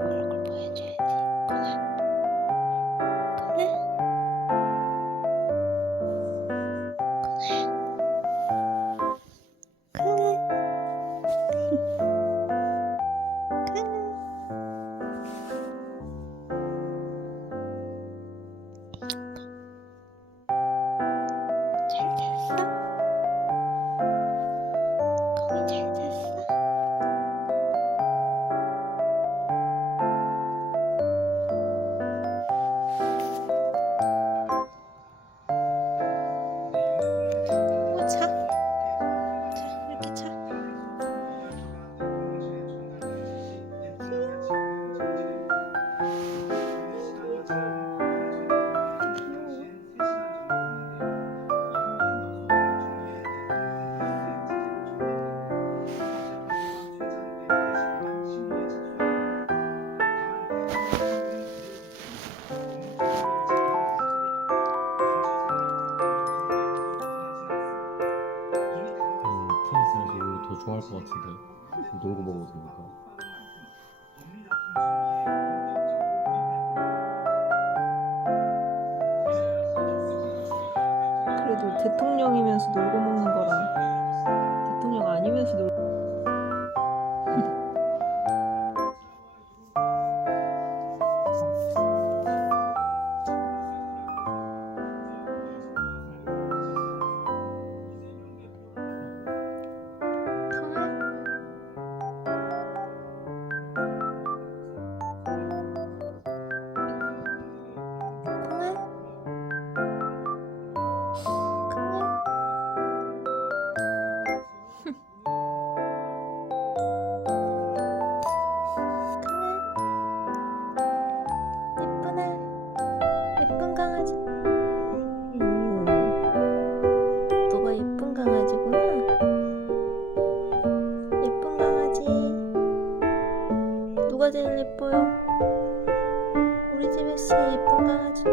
얼굴 보여줘야지. 코나. 잘 잤어? 거기 잘 잤어? 자. 자, 이렇게 자. 테니스 하기 오히려 더 좋아할 것 같은데 놀고 먹어도 되니까. 그래도 대통령이면서 놀고 먹는 거랑 대통령 아니면서 놀고 예쁜 강아지. 너가 예쁜 강아지구나. 예쁜 강아지. 누가 제일 예뻐요? 우리 집에 제일 예쁜 강아지